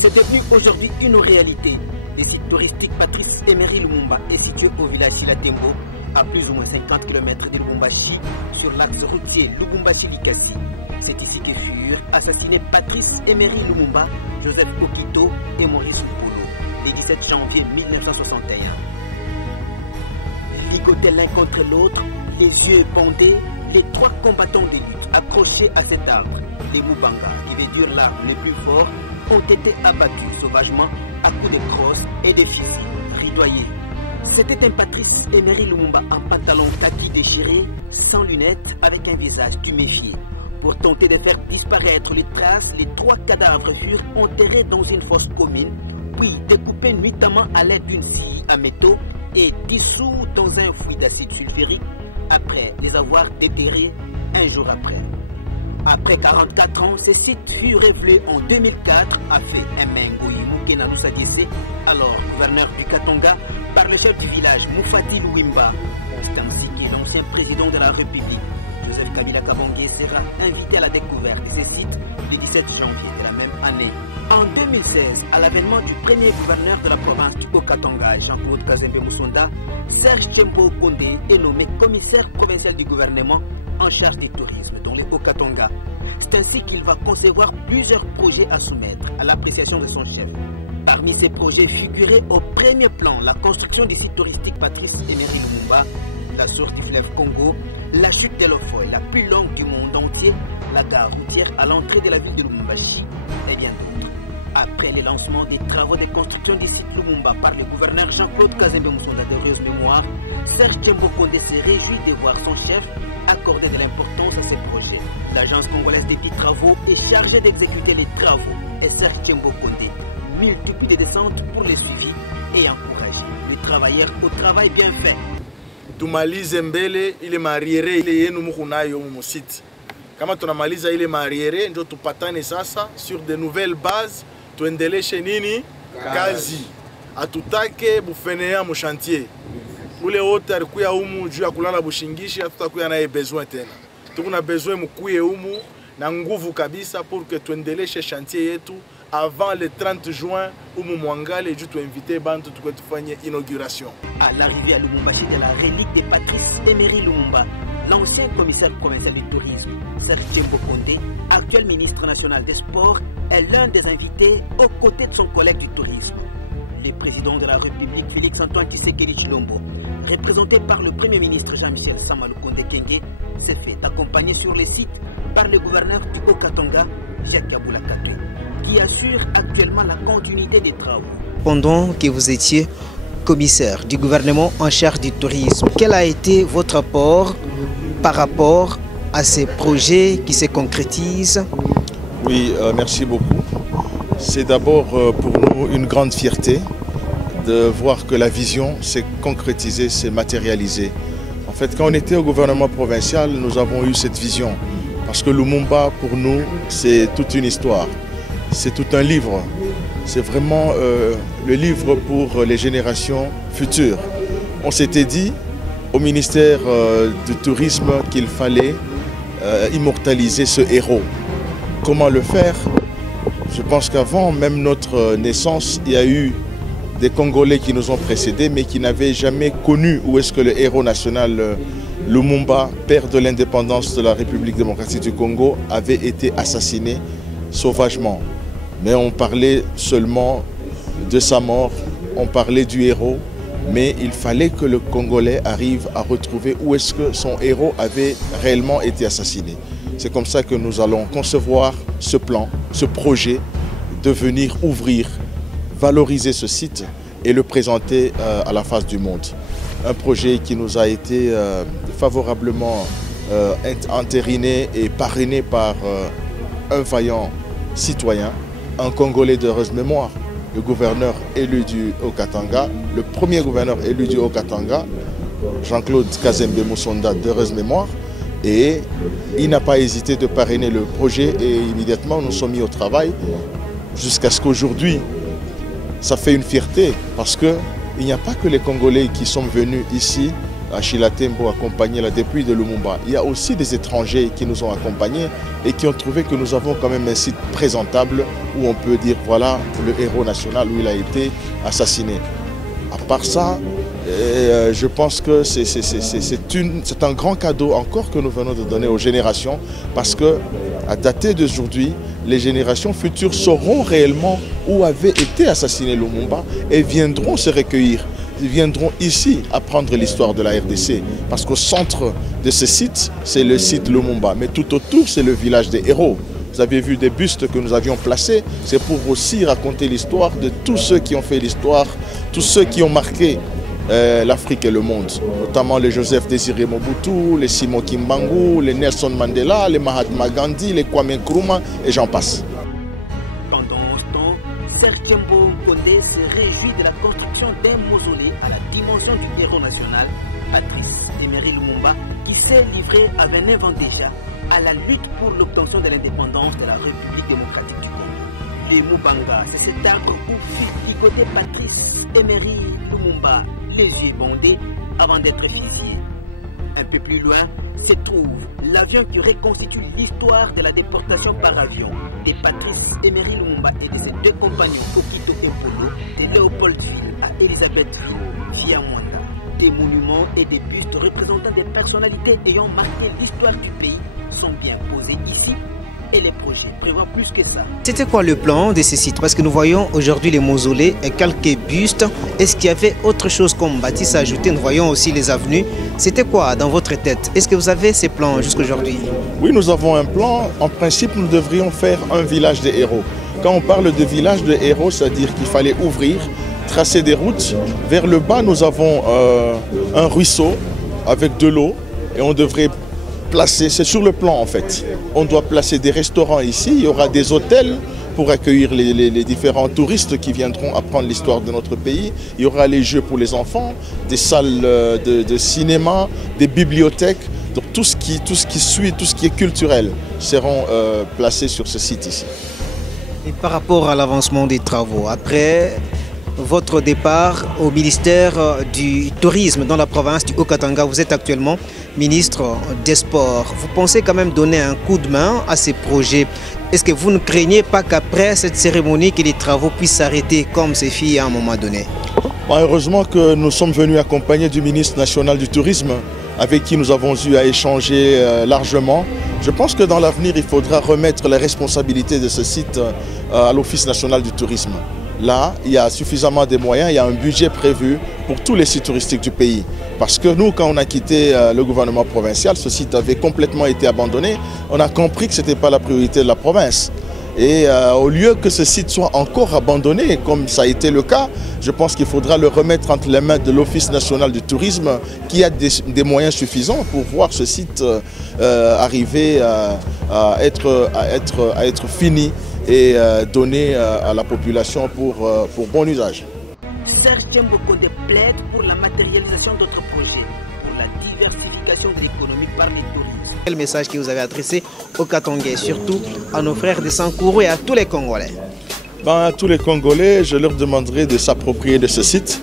C'est devenu aujourd'hui une réalité. Le site touristique Patrice Emery Lumumba est situé au village Silatembo, à plus ou moins 50 km de Lubumbashi, sur l'axe routier Lubumbashi-Likasi. C'est ici que furent assassinés Patrice Emery Lumumba, Joseph Okito et Maurice Mpolo, le 17 janvier 1961. Ligotés l'un contre l'autre, les yeux bandés, les trois combattants de lutte accrochés à cet arbre, les Mubanga, qui veut dire l'arbre le plus fort, ont été abattus sauvagement à coups de crosses et de fusils ridoyés. C'était un Patrice Emery Lumumba en pantalon kaki déchiré, sans lunettes, avec un visage tuméfié. Pour tenter de faire disparaître les traces, les trois cadavres furent enterrés dans une fosse commune, puis découpés nuitamment à l'aide d'une scie à métaux et dissous dans un fouillis d'acide sulfurique après les avoir déterrés un jour après. Après 44 ans, ce site fut révélé en 2004 à fait Emengoyi Mukena Lusadiese, alors gouverneur du Katanga, par le chef du village Moufati Louimba. C'est ainsi que l'ancien président de la République, Joseph Kabila Kabange, sera invité à la découverte de ce site le 17 janvier de la même année. En 2016, à l'avènement du premier gouverneur de la province du Haut-Katanga, Jean-Claude Kazembe Moussonda, Serge Tchembo Kondé est nommé commissaire provincial du gouvernement en charge du tourisme dans les Haut-Katanga. C'est ainsi qu'il va concevoir plusieurs projets à soumettre à l'appréciation de son chef. Parmi ces projets figurait au premier plan la construction du site touristique Patrice Emery Lumumba, la source du fleuve Congo, la chute de l'Ofoy, la plus longue du monde entier, la gare routière à l'entrée de la ville de Lubumbashi et bien d'autres. Après le lancement des travaux de construction du site Lumumba par le gouverneur Jean-Claude Kazembe Moussonda de heureuse mémoire, Serge Tchembo Kondé se réjouit de voir son chef accorder de l'importance à ces projets. L'agence congolaise des petits travaux est chargée d'exécuter les travaux et Serge Tchembo Kondé multiplie des descentes pour les suivis et encourager les travailleurs au travail bien fait. Tumalize mbele ile mariere ile yenu muko nayo mu site. Kama tunamaliza ile mariere ndio tupatane sasa sur de nouvelles bases, tuendeleshe nini kazi. Atutake bufenea mu chantier. Ule wote alikuya humu juu ya kulala bushingishi, hatutakuya naye besoin tena. Tukuna besoin mukuye humu na nguvu kabisa pour que tuendeleshe chantier yetu avant le 30 juin humu Mwangale juu tuinvite bantu tukwe tufanye inauguration. À l'arrivée à Lubumbashi de la relique de Patrice Emery Lumumba, l'ancien commissaire provincial du tourisme, Serge Tchembo Kondé, actuel ministre national des sports, est l'un des invités aux côtés de son collègue du tourisme. Le président de la République, Félix-Antoine Tshisekedi Tshilombo, représenté par le premier ministre Jean-Michel Sama Lukonde Kyenge, s'est fait accompagner sur le site par le gouverneur du Haut-Katanga, Jacques Aboula Katwe, qui assure actuellement la continuité des travaux. Pendant que vous étiez commissaire du gouvernement en charge du tourisme, quel a été votre apport par rapport à ces projets qui se concrétisent? Oui, merci beaucoup. C'est d'abord pour nous une grande fierté de voir que la vision s'est concrétisée, s'est matérialisée. En fait, quand on était au gouvernement provincial, nous avons eu cette vision. Parce que Lumumba, pour nous, c'est toute une histoire. C'est tout un livre. C'est vraiment le livre pour les générations futures. On s'était dit au ministère du Tourisme qu'il fallait immortaliser ce héros. Comment le faire? Je pense qu'avant même notre naissance, il y a eu des Congolais qui nous ont précédés, mais qui n'avaient jamais connu où est-ce que le héros national Lumumba, père de l'indépendance de la République démocratique du Congo, avait été assassiné sauvagement. Mais on parlait seulement de sa mort, on parlait du héros, mais il fallait que le Congolais arrive à retrouver où est-ce que son héros avait réellement été assassiné. C'est comme ça que nous allons concevoir ce plan, ce projet, de venir ouvrir, valoriser ce site et le présenter à la face du monde. Un projet qui nous a été favorablement entériné et parrainé par un vaillant citoyen, un Congolais d'heureuse mémoire, le gouverneur élu du Haut-Katanga, le premier gouverneur élu du Haut-Katanga, Jean-Claude Kazembe Moussonda d'heureuse mémoire. Et il n'a pas hésité de parrainer le projet et immédiatement nous sommes mis au travail jusqu'à ce qu'aujourd'hui, ça fait une fierté parce qu'il n'y a pas que les Congolais qui sont venus ici Achille Tembo accompagné la dépouille de Lumumba. Il y a aussi des étrangers qui nous ont accompagnés et qui ont trouvé que nous avons quand même un site présentable où on peut dire voilà le héros national où il a été assassiné. À part ça, je pense que c'est un grand cadeau encore que nous venons de donner aux générations parce que à dater d'aujourd'hui, les générations futures sauront réellement où avait été assassiné Lumumba et viendront se recueillir. Ils viendront ici apprendre l'histoire de la RDC. Parce qu'au centre de ce site, c'est le site Lumumba. Mais tout autour, c'est le village des héros. Vous avez vu des bustes que nous avions placés. C'est pour aussi raconter l'histoire de tous ceux qui ont fait l'histoire, tous ceux qui ont marqué l'Afrique et le monde. Notamment les Joseph Désiré Mobutu, les Simon Kimbangu, les Nelson Mandela, les Mahatma Gandhi, les Kwame Nkrumah et j'en passe. Serge Tchembo Condé se réjouit de la construction d'un mausolée à la dimension du héros national, Patrice Emery Lumumba, qui s'est livré avec 9 ans déjà à la lutte pour l'obtention de l'indépendance de la République démocratique du Congo. Les Mubanga, c'est cet arbre où fut ligoté Patrice Emery Lumumba, les yeux bandés avant d'être fusillé. Un peu plus loin se trouve l'avion qui reconstitue l'histoire de la déportation par avion de Patrice Emery Lumumba et de ses deux compagnons Kokito et Polo de Léopoldville à Elisabethville, via Mwanda. Des monuments et des bustes représentant des personnalités ayant marqué l'histoire du pays sont bien posés ici. Et les projets prévoient plus que ça. C'était quoi le plan de ces sites? Parce que nous voyons aujourd'hui les mausolées et quelques bustes. Est-ce qu'il y avait autre chose comme bâtisse à ajouter? Nous voyons aussi les avenues. C'était quoi dans votre tête? Est-ce que vous avez ces plans jusqu'aujourd'hui? Oui, nous avons un plan. En principe, nous devrions faire un village des héros. Quand on parle de village de héros, c'est-à-dire qu'il fallait ouvrir, tracer des routes. Vers le bas, nous avons un ruisseau avec de l'eau et on devrait placer, c'est sur le plan en fait. On doit placer des restaurants ici, il y aura des hôtels pour accueillir les différents touristes qui viendront apprendre l'histoire de notre pays. Il y aura les jeux pour les enfants, des salles de cinéma, des bibliothèques. Donc tout ce qui suit, tout ce qui est culturel seront placés sur ce site ici. Et par rapport à l'avancement des travaux, après votre départ au ministère du Tourisme dans la province du Haut-Katanga, vous êtes actuellement ministre des Sports. Vous pensez quand même donner un coup de main à ces projets? Est-ce que vous ne craignez pas qu'après cette cérémonie, que les travaux puissent s'arrêter comme c'est fait à un moment donné? Heureusement que nous sommes venus accompagnés du ministre national du Tourisme, avec qui nous avons eu à échanger largement. Je pense que dans l'avenir, il faudra remettre les responsabilités de ce site à l'Office national du tourisme. Là, il y a suffisamment de moyens, il y a un budget prévu pour tous les sites touristiques du pays. Parce que nous, quand on a quitté le gouvernement provincial, ce site avait complètement été abandonné. On a compris que ce n'était pas la priorité de la province. Et au lieu que ce site soit encore abandonné, comme ça a été le cas, je pense qu'il faudra le remettre entre les mains de l'Office national du tourisme, qui a des moyens suffisants pour voir ce site arriver à être fini et donné à la population pour bon usage. Serge Tchembo Condé plaide pour la matérialisation d'autres projets, pour la diversification de l'économie par les touristes. Quel message que vous avez adressé aux Katangais, surtout à nos frères de Sankourou et à tous les Congolais? À tous les Congolais, je leur demanderai de s'approprier de ce site.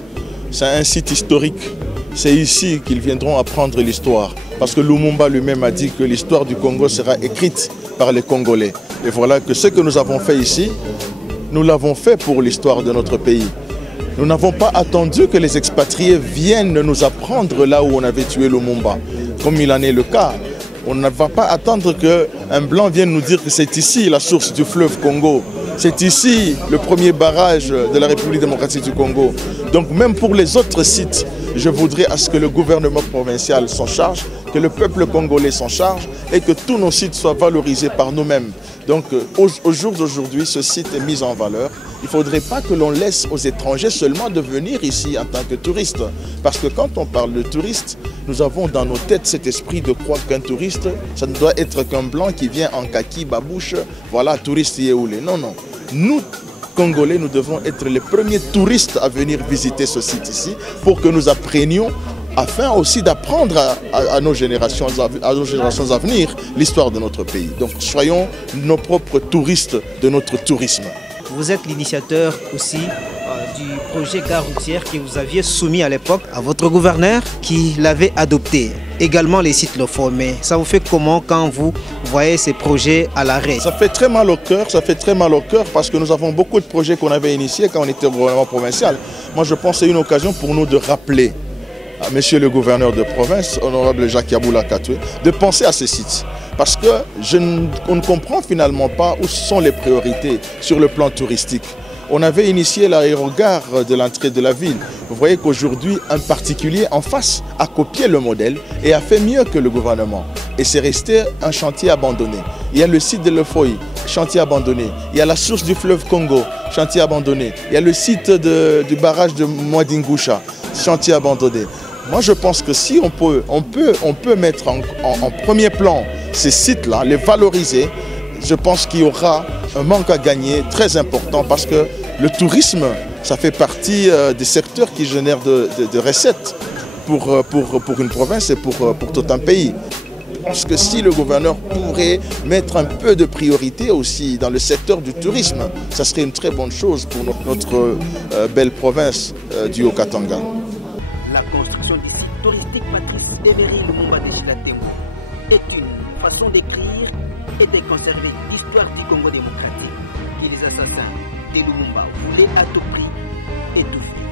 C'est un site historique. C'est ici qu'ils viendront apprendre l'histoire. Parce que Lumumba lui-même a dit que l'histoire du Congo sera écrite par les Congolais. Et voilà que ce que nous avons fait ici, nous l'avons fait pour l'histoire de notre pays. Nous n'avons pas attendu que les expatriés viennent nous apprendre là où on avait tué Lumumba, comme il en est le cas. On ne va pas attendre qu'un blanc vienne nous dire que c'est ici la source du fleuve Congo. C'est ici le premier barrage de la République démocratique du Congo. Donc même pour les autres sites, je voudrais à ce que le gouvernement provincial s'en charge, que le peuple congolais s'en charge et que tous nos sites soient valorisés par nous-mêmes. Donc au jour d'aujourd'hui, ce site est mis en valeur. Il ne faudrait pas que l'on laisse aux étrangers seulement de venir ici en tant que touristes. Parce que quand on parle de touristes, nous avons dans nos têtes cet esprit de croire qu'un touriste, ça ne doit être qu'un blanc qui vient en kaki, babouche, voilà, touriste yéoulé. Non, non. Nous, Congolais, nous devons être les premiers touristes à venir visiter ce site ici pour que nous apprenions, afin aussi d'apprendre à nos générations à venir l'histoire de notre pays. Donc soyons nos propres touristes de notre tourisme. Vous êtes l'initiateur aussi du projet gare routière que vous aviez soumis à l'époque à votre gouverneur qui l'avait adopté. Également les sites locaux, mais ça vous fait comment quand vous voyez ces projets à l'arrêt? Ça fait très mal au cœur, parce que nous avons beaucoup de projets qu'on avait initiés quand on était au gouvernement provincial. Moi je pense que c'est une occasion pour nous de rappeler à monsieur le gouverneur de province, honorable Jacques Yaboula Katoué, de penser à ces sites. Parce que on ne comprend finalement pas où sont les priorités sur le plan touristique. On avait initié l'aérogare de l'entrée de la ville. Vous voyez qu'aujourd'hui, un particulier en face a copié le modèle et a fait mieux que le gouvernement. Et c'est resté un chantier abandonné. Il y a le site de Lefoy, chantier abandonné. Il y a la source du fleuve Congo, chantier abandonné. Il y a le site du barrage de Mwadingusha, chantier abandonné. Moi, je pense que si on peut mettre en premier plan ces sites-là, les valoriser, je pense qu'il y aura un manque à gagner très important parce que le tourisme, ça fait partie des secteurs qui génèrent de recettes pour une province et pour tout un pays. Je pense que si le gouverneur pourrait mettre un peu de priorité aussi dans le secteur du tourisme, ça serait une très bonne chose pour notre belle province du Haut-Katanga. La construction du site touristique Patrice Emery Lumumba de Chilatembo est une façon d'écrire et de conserver l'histoire du Congo démocratique que les assassins de Lumumba voulaient à tout prix étouffer.